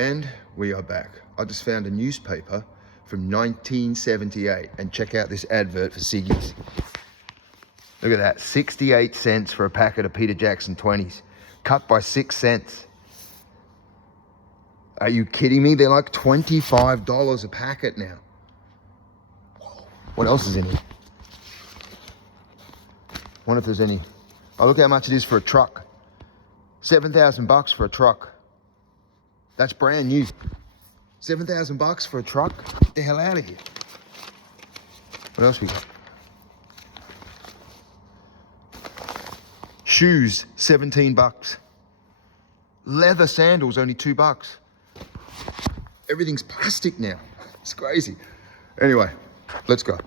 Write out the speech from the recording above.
And we are back. I just found a newspaper from 1978 and check out this advert for ciggies. Look at that, 68 cents for a packet of Peter Jackson 20s, cut by 6 cents. Are you kidding me? They're like $25 a packet now. What else is in here? Wonder if there's any. Oh, look how much it is for a truck. 7,000 bucks for a truck. That's brand new. 7,000 bucks for a truck? Get the hell out of here. What else we got? Shoes, 17 bucks. Leather sandals, only 2 bucks. Everything's plastic now. It's crazy. Anyway, let's go.